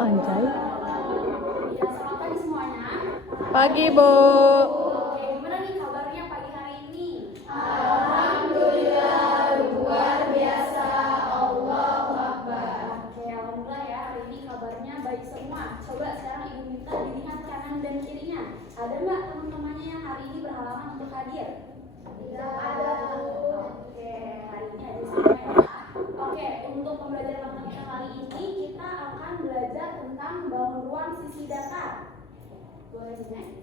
anjay. Ya, selamat pagi semuanya. Pagi, Bu. Oke, gimana nih kabarnya pagi hari ini? Alhamdulillah luar biasa. Allahu Akbar. Oke, alhamdulillah ya, hari ini kabarnya baik semua. Coba sekarang Ibu minta dilihat kanan dan kirinya. Ada nggak teman-temannya yang hari ini berhalangan untuk hadir? Tidak ada, Bu. Oke, hari ini ada semua ya. Oke, untuk pembelajaran pertama kita kali ini kita akan belajar tentang bangun ruang sisi datar. Boleh di next?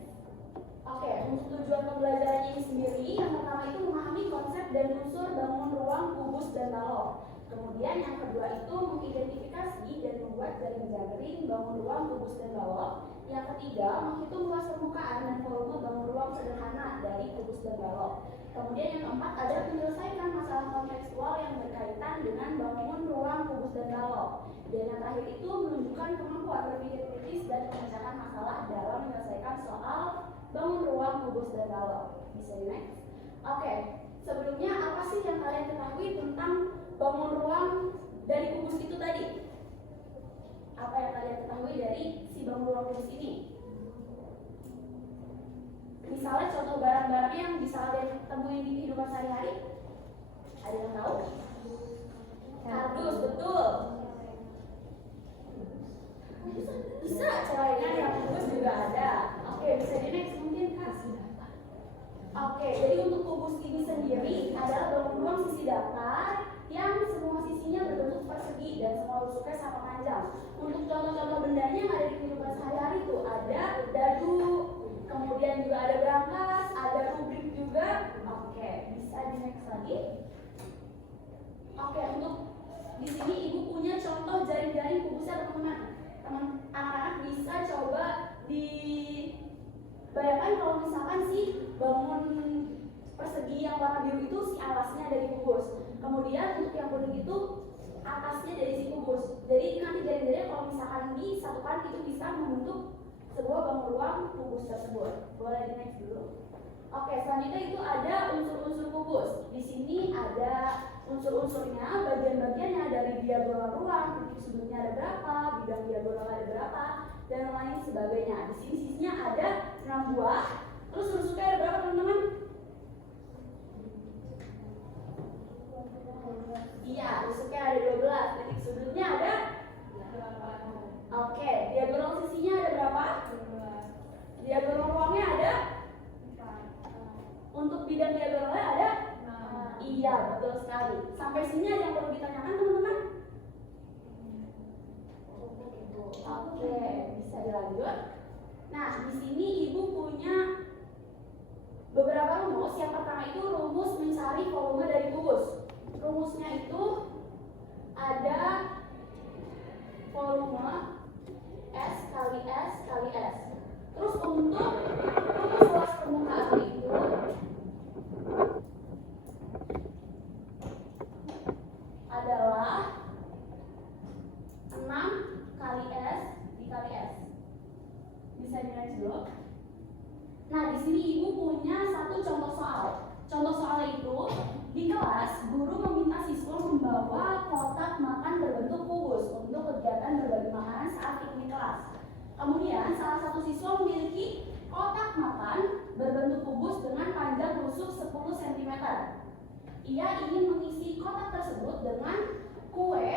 Oke, untuk tujuan pembelajarannya ini sendiri, yang pertama itu memahami konsep dan unsur bangun ruang kubus dan balok. Kemudian yang kedua itu mengidentifikasi dan membuat jaring jaring bangun ruang kubus dan balok. Yang ketiga, menghitung luas permukaan dan volume bangun ruang sederhana dari kubus dan balok. Kemudian yang keempat ada menyelesaikan masalah kontekstual yang berkaitan dengan bangun ruang kubus dan balok. Dan yang terakhir itu menunjukkan kemampuan berpikir kritis dan memecahkan masalah dalam menyelesaikan soal bangun ruang kubus dan balok. Bisa di next? Oke, sebelumnya apa sih yang kalian ketahui tentang bangun ruang dari kubus itu tadi? Apa yang kalian ketahui dari si bangun ruang kubus ini? Misalnya contoh barang-barangnya yang bisa kalian temuin di kehidupan sehari-hari? Ada yang tahu? Kardus, betul. Bisa, celengan yang kubus juga ada. Oke, bisa di next mungkin Kak. Oke, jadi untuk kubus ini sendiri adalah bangun ruang sisi datar yang semua sisinya berbentuk persegi dan semua rusuknya sama panjang. Untuk contoh-contoh bendanya yang ada di kehidupan sehari-hari itu ada dadu, kemudian juga ada brankas, ada rubrik juga. Oke, bisa di next lagi. Oke, untuk di sini ibu punya contoh jaring-jaring kubusnya teman-teman. Anak-anak bisa coba dibayangkan kalau misalkan si bangun persegi yang warna biru itu si alasnya dari kubus. Kemudian untuk yang kuning itu atasnya dari si kubus. Jadi nanti jaring-jaringnya kalau misalkan disatukan itu bisa membentuk sebuah bangun ruang kubus tersebut. Boleh di next dulu. Oke, selanjutnya itu ada unsur-unsur kubus. Di sini ada unsur-unsurnya, bagian-bagiannya dari diagonal ruang, titik sudutnya ada berapa, bidang diagonal ada berapa, dan lain sebagainya. Di sini sisinya ada 6 buah. Terus rusuknya ada berapa teman-teman? Iya, rusuknya ada 12. Titik sudutnya ada? Oke, diagonal sisinya ada berapa? Diagonal ruangnya ada? Untuk bidang diagonalnya ada? Iya, betul sekali. Sampai sini ada yang perlu ditanyakan teman-teman? Oke, bisa dilanjut. Nah, di sini ibu punya beberapa rumus. Yang pertama itu rumus mencari volume dari kubus. Rumusnya itu ada volume S kali S kali S. Terus untuk rumus luas permukaan itu adalah 6 kali S dikali S. Bisa dilihat dulu. Nah, di sini ibu punya satu contoh soal. Contoh soal itu di kelas guru meminta siswa membawa kotak makan berbentuk kubus untuk kegiatan berbagi makanan saat piknik kelas. Kemudian salah satu siswa memiliki kotak makan berbentuk kubus dengan panjang rusuk 10 cm. Ia ingin mengisi kotak tersebut dengan kue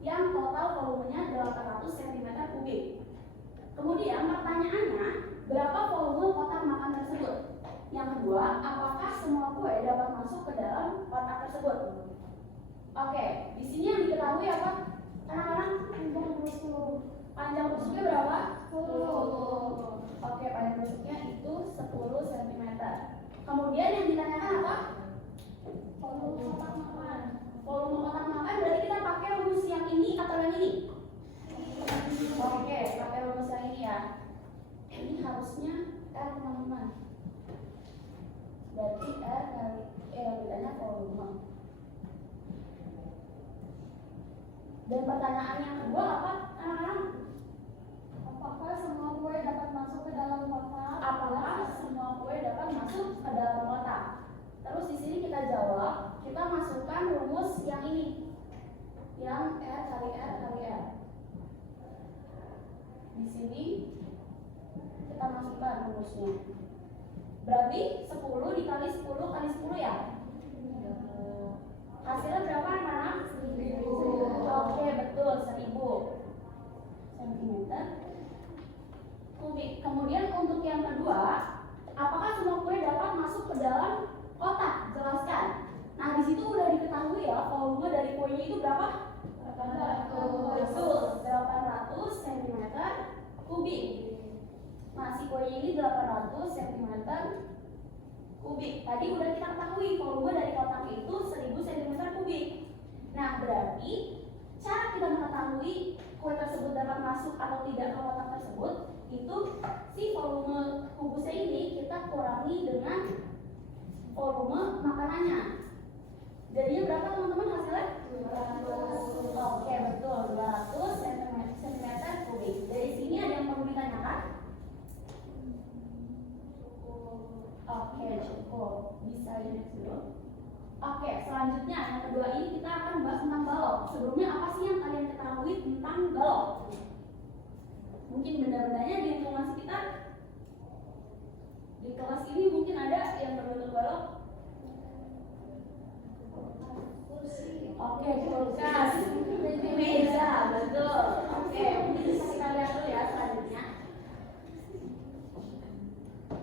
yang total volumenya 800 cm3. Kemudian pertanyaannya, berapa volume kotak makan tersebut? Yang kedua, apakah semua kue dapat masuk ke dalam kotak tersebut? Oke, di sini yang diketahui apa? Anak-anak, panjang rusuknya berapa? 10. Oke, panjang rusuknya itu 10 cm. Kemudian yang ditanyakan apa? Volume kotak makan. Volume kotak makan berarti kita pakai rumus yang ini atau yang ini? Oke, pakai rumus yang ini ya. Ini harusnya R teman-teman. Berarti R kali yang bedanya volume. Dan pertanyaan yang kedua apa anak-anak? Apakah semua kue dapat masuk ke dalam kotak? Apakah semua kue dapat masuk ke dalam kotak? Terus di sini kita jawab, kita masukkan rumus yang ini, yang R kali R kali R. rumusnya. Berarti 10 dikali 10 kali 10 ya? Hasilnya berapa anak-anak? 1000. Oke, betul, 1000 cm kubik. Kemudian untuk yang kedua, apakah semua kue dapat masuk ke dalam kotak? Jelaskan. Nah, di situ udah diketahui ya, volume dari kuenya itu berapa? 800. Betul, 800 cm kubik. Nah, si kuenya ini 800 cm kubik. Tadi udah kita ketahui volume dari kotak itu 1000 cm kubik. Nah, berarti cara kita mengetahui kue tersebut dapat masuk atau tidak ke kotak tersebut, itu si volume kubusnya ini kita kurangi dengan volume makanannya. Jadinya berapa teman-teman hasilnya? 200. Oke, betul, 200 cm kubik. Dari sini ada yang perlu ditanyakan? Oke, cukup. Bisa ini dulu. Oke, selanjutnya yang kedua ini kita akan bahas tentang balok. Sebelumnya apa sih yang kalian ketahui tentang balok? Mungkin benda-bendanya di lingkungan sekitar. Di kelas ini mungkin ada yang berbentuk balok. Oke, kulkas, meja, betul. Oke, mungkin bisa kita lihat dulu ya selanjutnya.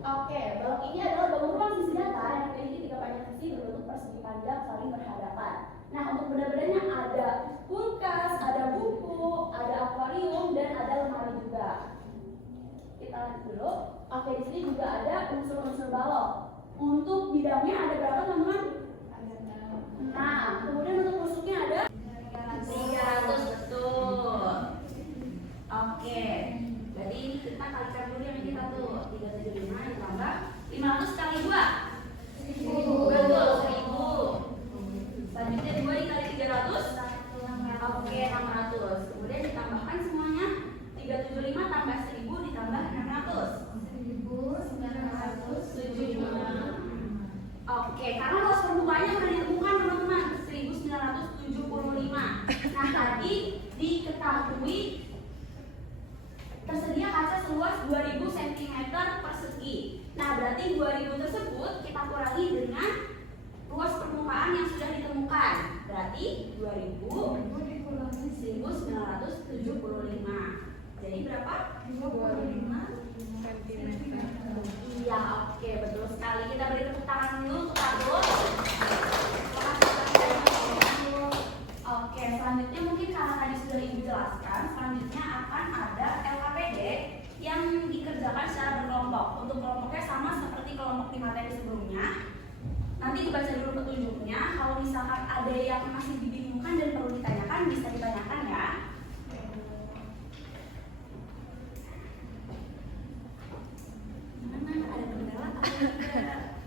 Oke, balok ini adalah bangun ruang sisi datar yang memiliki 3 panjang sisi berbentuk persegi panjang saling berhadapan. Nah, untuk benda-bendanya ada kulkas, ada buku, ada akuarium, dan ada lemari juga. Kita lihat dulu. Oke, di sini juga ada unsur-unsur balok. Untuk bidangnya ada berapa teman-teman? 6. Kemudian untuk rusuknya ada 300, betul. Oke, jadi ini kita kalikan dulu yang kita tuh 375 ditambah 500 kali 2 1000, betul, 1000. Selanjutnya 2 dikali 300, oke, 600. Kemudian ditambahkan semuanya 375 tambah 1000 ditambah 600, 1975. Oke, karena luas permukaannya sudah ditemukan teman-teman, 1975. Nah, tadi diketahui tersedia kaca seluas 2000 cm persegi. Nah, berarti 2000 tersebut kita kurangi dengan luas permukaan yang sudah ditemukan. Berarti 2000 dikurangi 1975. Jadi berapa? 25 cm. Iya, oke, betul sekali. Kita beri tepuk tangan dulu untuk Abdul. Oke, selanjutnya mungkin karena tadi sudah Ibu jelaskan, selanjutnya akan ada LKPD yang dikerjakan secara berkelompok. Untuk kelompoknya sama seperti kelompok di materi sebelumnya. Nanti dibaca dulu petunjuknya. Kalau misalkan ada yang masih dibingungkan dan perlu ditanyakan, bisa ditanyakan ya. Mana ada kendala atau tidak?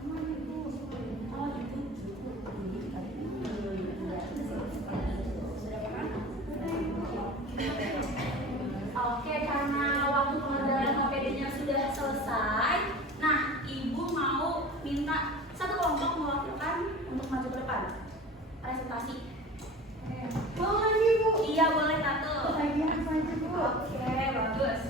Aman Ibu. Oh, itu. Oke, karena waktu pengerjaan KPD-nya sudah selesai, nah Ibu mau minta satu kelompok mewakilkan untuk maju ke depan presentasi. Boleh Ibu. Iya, boleh Tatu. Bagian saja Bu. Oke, bagus.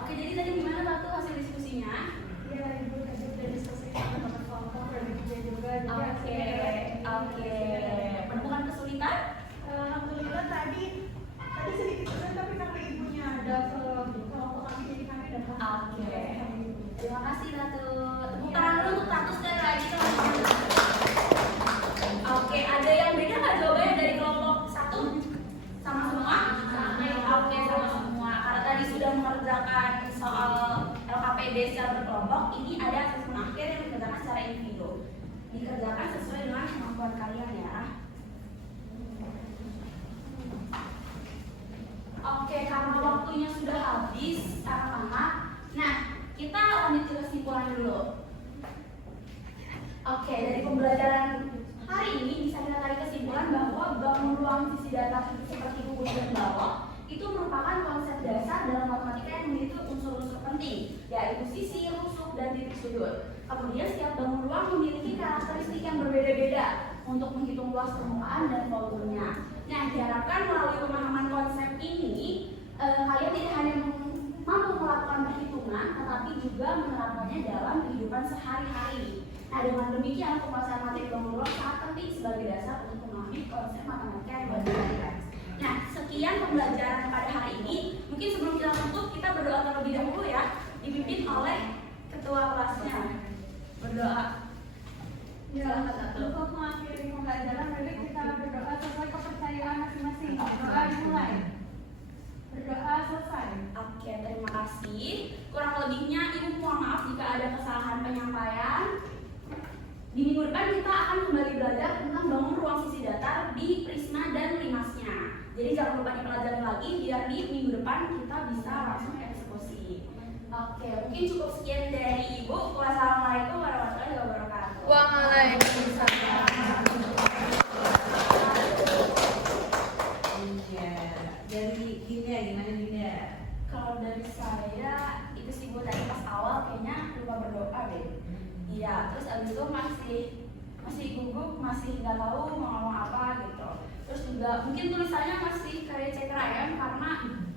Oke, jadi tadi gimana Tatu hasil diskusinya? Ya Ibu, tadi sudah diselesaikan dengan kelompok dan kerja juga. Oke. Menemukan kesulitan? Alhamdulillah tadi sedikit sulit, tapi karena ibunya ada ke kelompok kami, jadi kami dapat. Oke. Terima kasih Tatu. Tepuk tangan dulu untuk Tatu sekali lagi teman-teman. Oke, ada yang beda nggak jawabannya dari kelompok 1? Sama semua? Oke, sama semua. Karena tadi sudah mengerjakan soal LKPD secara berkelompok, ini ada asesmen akhir yang dikerjakan secara individu. Dikerjakan sesuai dengan kemampuan kalian ya. Oke, karena waktunya sudah habis anak-anak. Nah, kita lanjut ke kesimpulan dulu. Oke, dari pembelajaran hari ini bisa kita tarik kesimpulan bahwa bangun ruang sisi datar seperti kubus dan balok itu merupakan konsep dasar dalam matematika yang memiliki unsur-unsur penting, yaitu sisi, rusuk, dan titik sudut. Kemudian setiap bangun ruang memiliki karakteristik yang berbeda-beda. untuk menghitung luas permukaan dan volumenya. Nah, diharapkan melalui pemahaman konsep ini, kalian tidak hanya mampu melakukan perhitungan, tetapi juga menerapkannya dalam kehidupan sehari-hari. Nah, dengan demikian penguasaan materi bangun ruang sangat penting sebagai dasar untuk memahami konsep matematika yang beragam. Nah, sekian pembelajaran pada hari ini. Mungkin sebelum kita tutup, kita berdoa terlebih dahulu ya, dipimpin oleh ketua kelasnya. Berdoa. Untuk mengakhiri pembelajaran, mari kita berdoa sesuai kepercayaan masing-masing. Doa dimulai. Berdoa selesai. Oke, terima kasih. Kurang lebihnya Ibu mohon maaf jika ada kesalahan penyampaian. Di minggu depan kita akan kembali belajar tentang bangun ruang sisi datar di Prisma dan Limasnya. Jadi jangan lupa dipelajari lagi biar di minggu depan kita bisa langsung eksekusi. Oke, mungkin cukup sekian dari Ibu. Wassalamualaikum warahmatullahi wabarakatuh. Waalaikumsalam. Iya, dari Dinda gimana Dinda? Kalau dari saya itu sih Bu, tadi pas awal kayaknya lupa berdoa deh. Iya, terus abis itu masih gugup, masih nggak tahu mau ngomong apa gitu. Terus juga mungkin tulisannya masih kayak cek rayam karena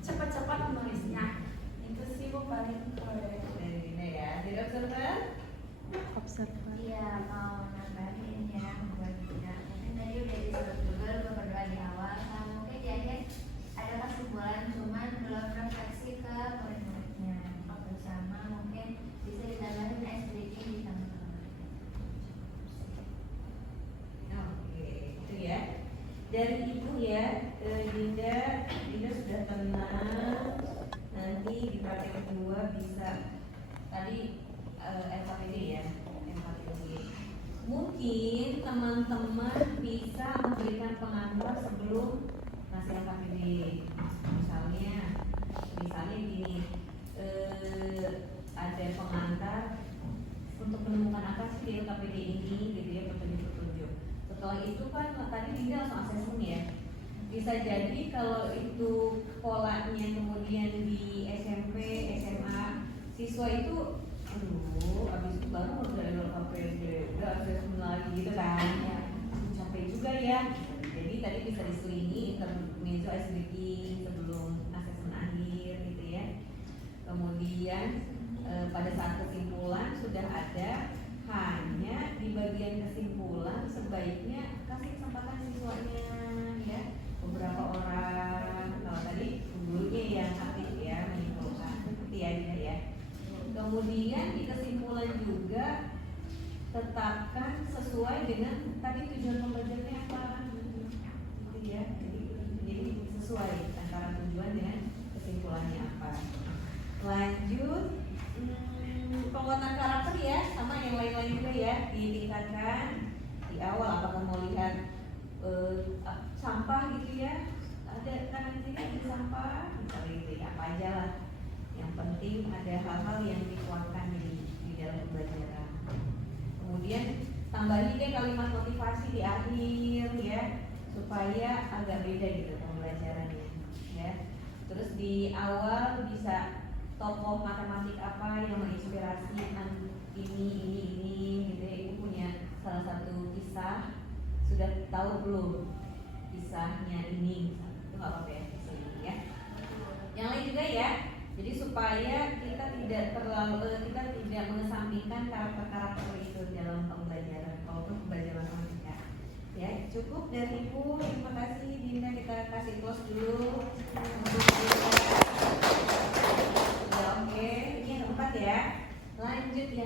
cepat-cepat menulisnya. Itu sih Bu paling kalau dari aku. Dari Dinda ya, dari observer? Observer. Iya, mau nambahin ya buat kita. Mungkin tadi udah disebut juga lupa berdoa di awal. Nah, mungkin di akhir ada kesimpulan, cuman belum refleksi ke murid-muridnya. Bersama mungkin bisa ditambahin ice breaking di teman-teman. Oke, itu ya. Dari Ibu ya, Dinda sudah tenang. Nanti di praktek kedua bisa tadi LKPD ya, LKPD. Mungkin teman-teman bisa memberikan pengantar sebelum ngasih LKPD. Misalnya gini, ada pengantar untuk menemukan apa sih di LKPD ini, gitu ya, petunjuk-petunjuk. Setelah itu kan tadi Dinda langsung asesmen ya. Bisa jadi kalau itu polanya kemudian di SMP, SMA, siswa itu abis itu baru udah LKPD, udah asesmen lagi gitu kan ya, capek juga ya. Jadi tadi bisa diselingi intermezzo ice breaking sebelum asesmen akhir gitu ya. Kemudian pada saat kesimpulan sudah ada, hanya di bagian kesimpulan sebaiknya kasih kesempatan siswanya ya, beberapa orang. Kalau tadi gurunya yang aktif ya menyimpulkan seperti ya. Kemudian di kesimpulan juga tetapkan sesuai dengan tadi tujuan pembelajarannya apa, gitu ya. Jadi sesuai antara tujuan dengan kesimpulannya apa. Lanjut, penguatan karakter ya, sama yang lain-lain juga ya, ditingkatkan di awal. Apakah mau lihat sampah gitu ya, ada kanan kiri ada sampah, misalnya gitu ya, apa aja lah. Yang penting ada hal-hal yang dikuatkan di dalam pembelajaran. Kemudian tambahin deh kalimat motivasi di akhir ya, supaya agak beda gitu pembelajarannya ya. Terus di awal bisa tokoh matematik apa yang menginspirasi ini gitu ya. Ibu punya salah satu kisah, sudah tahu belum kisahnya ini? Itu nggak apa-apa ya, ya. Yang lain juga ya. Jadi supaya kita tidak mengesampingkan karakter-karakter itu dalam pembelajaran, walaupun pembelajaran matematika. Ya, cukup dari Ibu. Terima kasih Dinda.